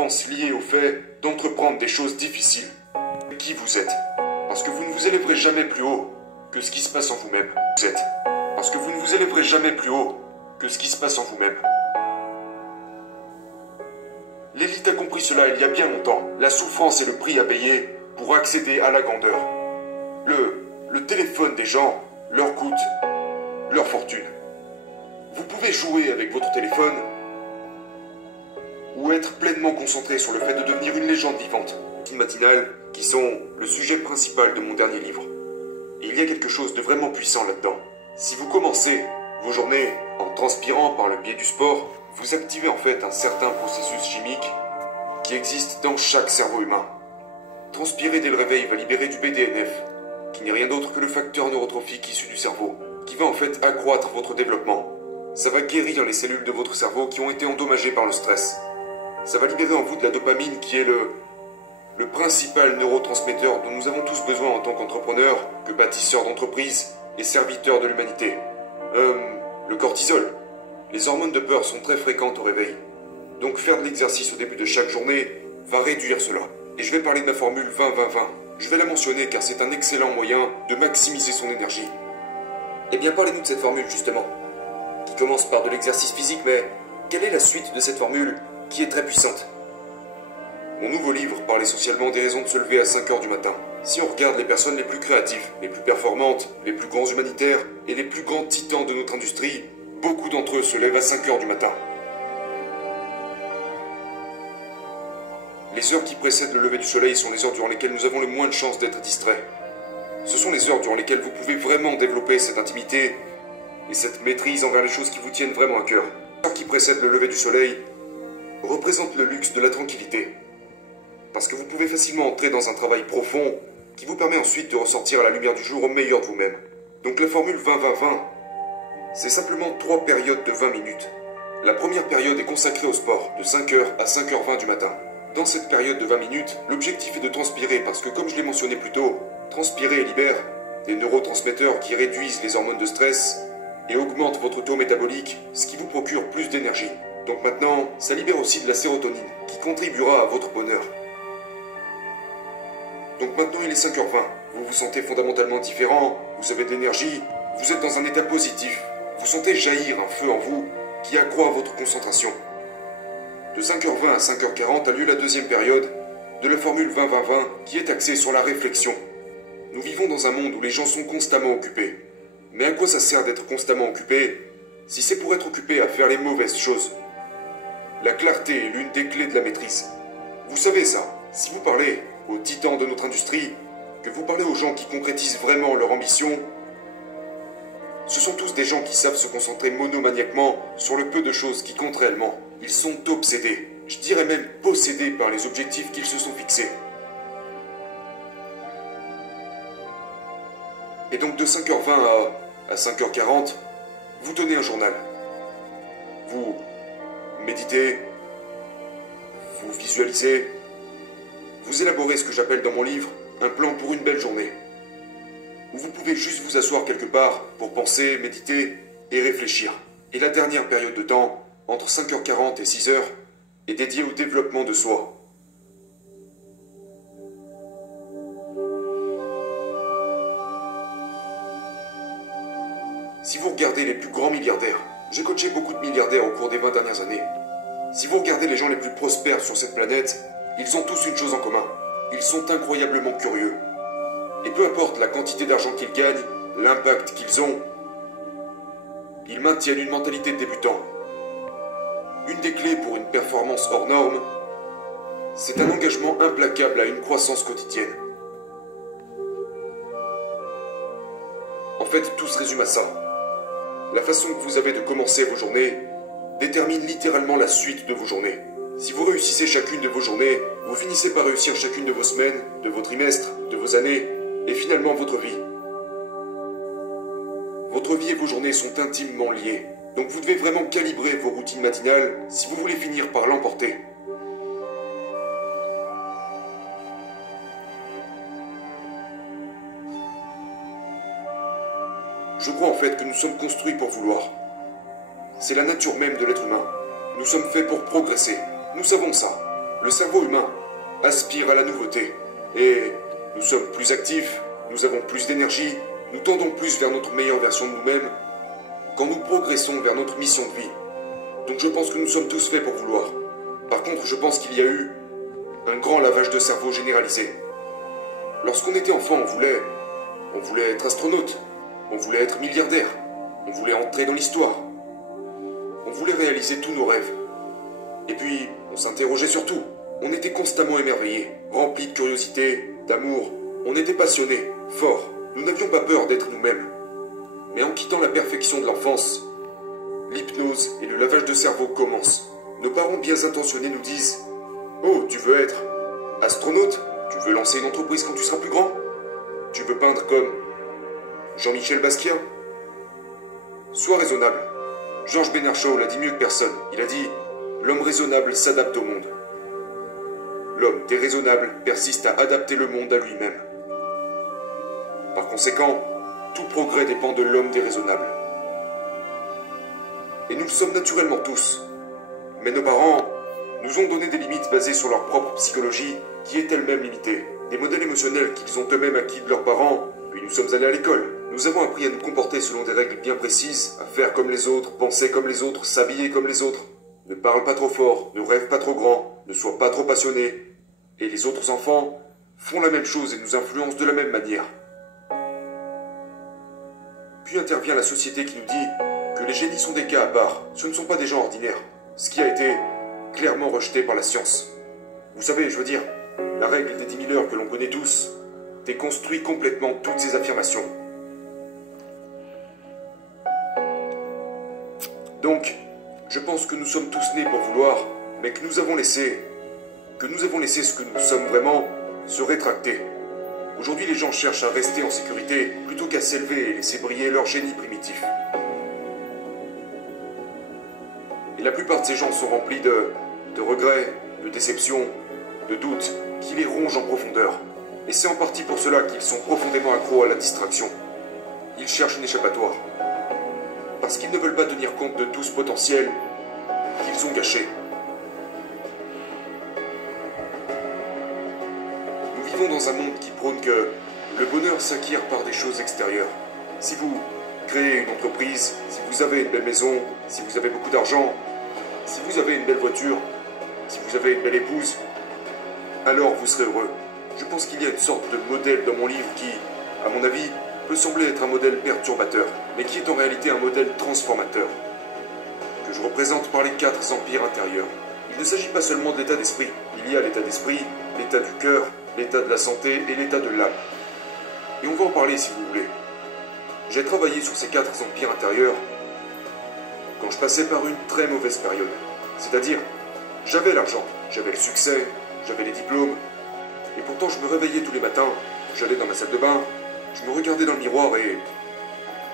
souffrance liée au fait d'entreprendre des choses difficiles. Qui vous êtes? Parce que vous ne vous élèverez jamais plus haut que ce qui se passe en vous-même. Vous êtes. Parce que vous ne vous élèverez jamais plus haut que ce qui se passe en vous-même. L'élite a compris cela il y a bien longtemps. La souffrance est le prix à payer pour accéder à la grandeur. Le téléphone des gens leur coûte leur fortune. Vous pouvez jouer avec votre téléphone ou être pleinement concentré sur le fait de devenir une légende vivante. Matinales qui sont le sujet principal de mon dernier livre. Et il y a quelque chose de vraiment puissant là-dedans. Si vous commencez vos journées en transpirant par le biais du sport, vous activez en fait un certain processus chimique qui existe dans chaque cerveau humain. Transpirer dès le réveil va libérer du BDNF, qui n'est rien d'autre que le facteur neurotrophique issu du cerveau, qui va en fait accroître votre développement. Ça va guérir les cellules de votre cerveau qui ont été endommagées par le stress. Ça va libérer en vous de la dopamine qui est le principal neurotransmetteur dont nous avons tous besoin en tant qu'entrepreneurs, que bâtisseurs d'entreprises et serviteurs de l'humanité. Le cortisol. Les hormones de peur sont très fréquentes au réveil. Donc faire de l'exercice au début de chaque journée va réduire cela. Et je vais parler de ma formule 20-20-20. Je vais la mentionner car c'est un excellent moyen de maximiser son énergie. Eh bien, parlez-nous de cette formule justement, qui commence par de l'exercice physique, mais quelle est la suite de cette formule qui est très puissante? Mon nouveau livre parle essentiellement des raisons de se lever à 5 heures du matin. Si on regarde les personnes les plus créatives, les plus performantes, les plus grands humanitaires et les plus grands titans de notre industrie, beaucoup d'entre eux se lèvent à 5 heures du matin. Les heures qui précèdent le lever du soleil sont les heures durant lesquelles nous avons le moins de chances d'être distraits. Ce sont les heures durant lesquelles vous pouvez vraiment développer cette intimité et cette maîtrise envers les choses qui vous tiennent vraiment à cœur. Les heures qui précèdent le lever du soleil représentent le luxe de la tranquillité. Parce que vous pouvez facilement entrer dans un travail profond qui vous permet ensuite de ressortir à la lumière du jour au meilleur de vous-même. Donc la formule 20-20-20, c'est simplement 3 périodes de 20 minutes. La première période est consacrée au sport, de 5h à 5h20 du matin. Dans cette période de 20 minutes, l'objectif est de transpirer parce que, comme je l'ai mentionné plus tôt, transpirer libère des neurotransmetteurs qui réduisent les hormones de stress et augmentent votre taux métabolique, ce qui vous procure plus d'énergie. Donc maintenant, ça libère aussi de la sérotonine, qui contribuera à votre bonheur. Donc maintenant il est 5h20, vous vous sentez fondamentalement différent, vous avez de l'énergie, vous êtes dans un état positif, vous sentez jaillir un feu en vous qui accroît votre concentration. De 5h20 à 5h40 a lieu la deuxième période de la formule 20-20-20 qui est axée sur la réflexion. Nous vivons dans un monde où les gens sont constamment occupés. Mais à quoi ça sert d'être constamment occupé si c'est pour être occupé à faire les mauvaises choses? La clarté est l'une des clés de la maîtrise. Vous savez ça, si vous parlez aux titans de notre industrie, que vous parlez aux gens qui concrétisent vraiment leur ambition, ce sont tous des gens qui savent se concentrer monomaniaquement sur le peu de choses qui comptent réellement. Ils sont obsédés, je dirais même possédés par les objectifs qu'ils se sont fixés. Et donc de 5h20 à 5h40, vous tenez un journal. Vous méditez, vous visualisez, vous élaborez ce que j'appelle dans mon livre un plan pour une belle journée, où vous pouvez juste vous asseoir quelque part pour penser, méditer et réfléchir. Et la dernière période de temps, entre 5h40 et 6h, est dédiée au développement de soi. Si vous regardez les plus grands milliardaires, j'ai coaché beaucoup de milliardaires au cours des 20 dernières années. Si vous regardez les gens les plus prospères sur cette planète, ils ont tous une chose en commun. Ils sont incroyablement curieux. Et peu importe la quantité d'argent qu'ils gagnent, l'impact qu'ils ont, ils maintiennent une mentalité de débutant. Une des clés pour une performance hors norme, c'est un engagement implacable à une croissance quotidienne. En fait, tout se résume à ça. La façon que vous avez de commencer vos journées détermine littéralement la suite de vos journées. Si vous réussissez chacune de vos journées, vous finissez par réussir chacune de vos semaines, de vos trimestres, de vos années, et finalement votre vie. Votre vie et vos journées sont intimement liées, donc vous devez vraiment calibrer vos routines matinales si vous voulez finir par l'emporter. Je crois en fait que nous sommes construits pour vouloir. C'est la nature même de l'être humain. Nous sommes faits pour progresser. Nous savons ça. Le cerveau humain aspire à la nouveauté. Et nous sommes plus actifs, nous avons plus d'énergie, nous tendons plus vers notre meilleure version de nous-mêmes quand nous progressons vers notre mission de vie. Donc je pense que nous sommes tous faits pour vouloir. Par contre, je pense qu'il y a eu un grand lavage de cerveau généralisé. Lorsqu'on était enfant, on voulait être astronaute, on voulait être milliardaire, on voulait entrer dans l'histoire, on voulait réaliser tous nos rêves. Et puis, on s'interrogeait sur tout. On était constamment émerveillés, remplis de curiosité, d'amour. On était passionnés, forts. Nous n'avions pas peur d'être nous-mêmes. Mais en quittant la perfection de l'enfance, l'hypnose et le lavage de cerveau commencent. Nos parents bien intentionnés nous disent « Oh, tu veux être astronaute? Tu veux lancer une entreprise quand tu seras plus grand? Tu veux peindre comme Jean-Michel Basquiat? Sois raisonnable. Georges Bernard Shaw l'a dit mieux que personne. Il a dit « L'homme raisonnable s'adapte au monde. L'homme déraisonnable persiste à adapter le monde à lui-même. » Par conséquent, tout progrès dépend de l'homme déraisonnable. Et nous le sommes naturellement tous. Mais nos parents nous ont donné des limites basées sur leur propre psychologie, qui est elle-même limitée. Des modèles émotionnels qu'ils ont eux-mêmes acquis de leurs parents, puis nous sommes allés à l'école. Nous avons appris à nous comporter selon des règles bien précises, à faire comme les autres, penser comme les autres, s'habiller comme les autres. Ne parle pas trop fort, ne rêve pas trop grand, ne sois pas trop passionné. Et les autres enfants font la même chose et nous influencent de la même manière. Puis intervient la société qui nous dit que les génies sont des cas à part, ce ne sont pas des gens ordinaires, ce qui a été clairement rejeté par la science. Vous savez, je veux dire, la règle des 10 000 heures que l'on connaît tous déconstruit complètement toutes ces affirmations. Donc, je pense que nous sommes tous nés pour vouloir, mais que nous avons laissé ce que nous sommes vraiment se rétracter. Aujourd'hui, les gens cherchent à rester en sécurité plutôt qu'à s'élever et laisser briller leur génie primitif. Et la plupart de ces gens sont remplis de regrets, de déceptions, de doutes qui les rongent en profondeur. Et c'est en partie pour cela qu'ils sont profondément accros à la distraction. Ils cherchent une échappatoire. Parce qu'ils ne veulent pas tenir compte de tout ce potentiel qu'ils ont gâché. Nous vivons dans un monde qui prône que le bonheur s'acquiert par des choses extérieures. Si vous créez une entreprise, si vous avez une belle maison, si vous avez beaucoup d'argent, si vous avez une belle voiture, si vous avez une belle épouse, alors vous serez heureux. Je pense qu'il y a une sorte de modèle dans mon livre qui, à mon avis, peut sembler être un modèle perturbateur, mais qui est en réalité un modèle transformateur, que je représente par les 4 empires intérieurs. Il ne s'agit pas seulement de l'état d'esprit. Il y a l'état d'esprit, l'état du cœur, l'état de la santé et l'état de l'âme. Et on va en parler si vous voulez. J'ai travaillé sur ces 4 empires intérieurs quand je passais par une très mauvaise période. C'est-à-dire, j'avais l'argent, j'avais le succès, j'avais les diplômes, et pourtant je me réveillais tous les matins, j'allais dans ma salle de bain, je me regardais dans le miroir et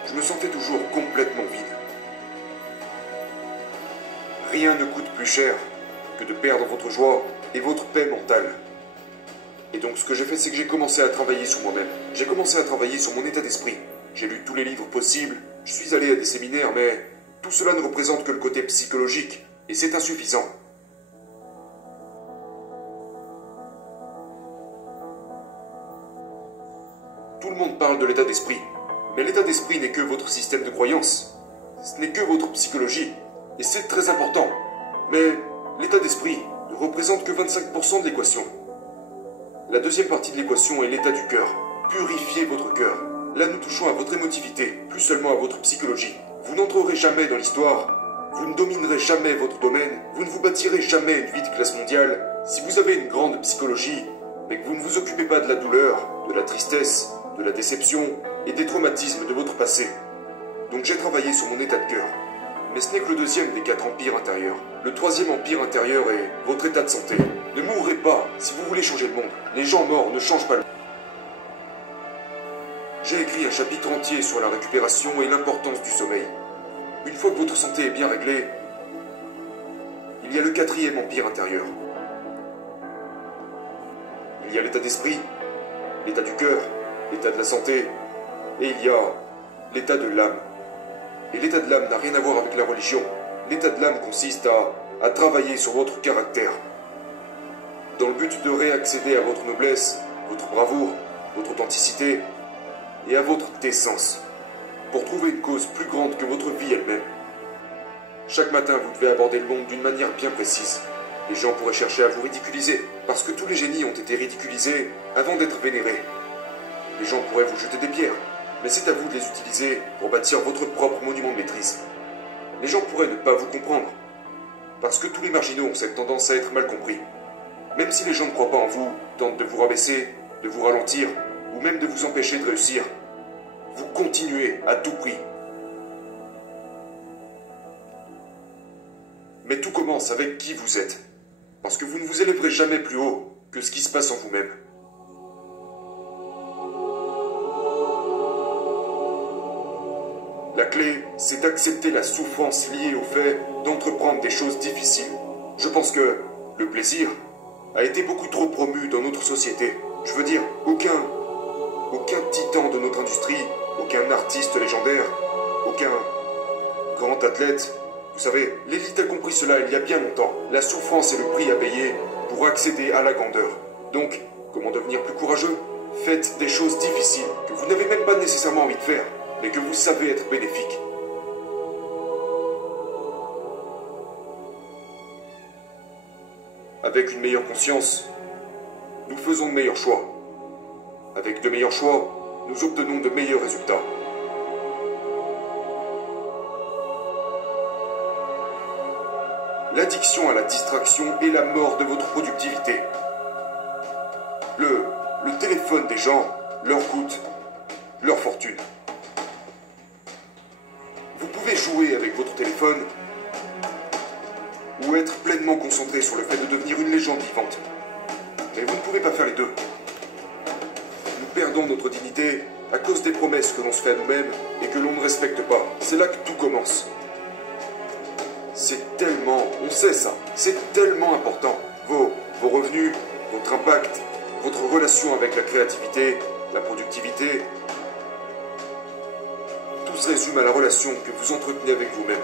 je me sentais toujours complètement vide. Rien ne coûte plus cher que de perdre votre joie et votre paix mentale. Et donc ce que j'ai fait, c'est que j'ai commencé à travailler sur moi-même. J'ai commencé à travailler sur mon état d'esprit. J'ai lu tous les livres possibles, je suis allé à des séminaires, mais tout cela ne représente que le côté psychologique, et c'est insuffisant. Tout le monde parle de l'état d'esprit, mais l'état d'esprit n'est que votre système de croyance. Ce n'est que votre psychologie, et c'est très important. Mais l'état d'esprit ne représente que 25% de l'équation. La deuxième partie de l'équation est l'état du cœur. Purifiez votre cœur. Là, nous touchons à votre émotivité, plus seulement à votre psychologie. Vous n'entrerez jamais dans l'histoire, vous ne dominerez jamais votre domaine, vous ne vous bâtirez jamais une vie de classe mondiale si vous avez une grande psychologie, mais que vous ne vous occupez pas de la douleur, de la tristesse, de la déception et des traumatismes de votre passé. Donc j'ai travaillé sur mon état de cœur. Mais ce n'est que le deuxième des 4 empires intérieurs. Le troisième empire intérieur est votre état de santé. Ne mourrez pas si vous voulez changer le monde. Les gens morts ne changent pas le monde. J'ai écrit un chapitre entier sur la récupération et l'importance du sommeil. Une fois que votre santé est bien réglée, il y a le 4e empire intérieur. Il y a l'état d'esprit, l'état du cœur, l'état de la santé, et il y a l'état de l'âme. Et l'état de l'âme n'a rien à voir avec la religion. L'état de l'âme consiste à travailler sur votre caractère. dans le but de réaccéder à votre noblesse, votre bravoure, votre authenticité et à votre décence, pour trouver une cause plus grande que votre vie elle-même. Chaque matin, vous devez aborder le monde d'une manière bien précise. Les gens pourraient chercher à vous ridiculiser, parce que tous les génies ont été ridiculisés avant d'être vénérés. Les gens pourraient vous jeter des pierres, mais c'est à vous de les utiliser pour bâtir votre propre monument de maîtrise. Les gens pourraient ne pas vous comprendre, parce que tous les marginaux ont cette tendance à être mal compris. Même si les gens ne croient pas en vous, tentent de vous rabaisser, de vous ralentir, ou même de vous empêcher de réussir, vous continuez à tout prix. Mais tout commence avec qui vous êtes, parce que vous ne vous élèverez jamais plus haut que ce qui se passe en vous-même. La clé, c'est d'accepter la souffrance liée au fait d'entreprendre des choses difficiles. Je pense que le plaisir a été beaucoup trop promu dans notre société. Je veux dire, aucun titan de notre industrie, aucun artiste légendaire, aucun grand athlète. Vous savez, l'élite a compris cela il y a bien longtemps. La souffrance est le prix à payer pour accéder à la grandeur. Donc, comment devenir plus courageux? Faites des choses difficiles que vous n'avez même pas nécessairement envie de faire, mais que vous savez être bénéfiques. Avec une meilleure conscience, nous faisons de meilleurs choix. Avec de meilleurs choix, nous obtenons de meilleurs résultats. L'addiction à la distraction est la mort de votre productivité. Le téléphone des gens leur coûte leur fortune. Vous pouvez jouer avec votre téléphone ou être pleinement concentré sur le fait de devenir une légende vivante. Mais vous ne pouvez pas faire les deux. Nous perdons notre dignité à cause des promesses que l'on se fait à nous-mêmes et que l'on ne respecte pas. C'est là que tout commence. C'est tellement, on sait ça, c'est tellement important. Vos revenus, votre impact, votre relation avec la créativité, la productivité, tout se résume à la relation que vous entretenez avec vous-même.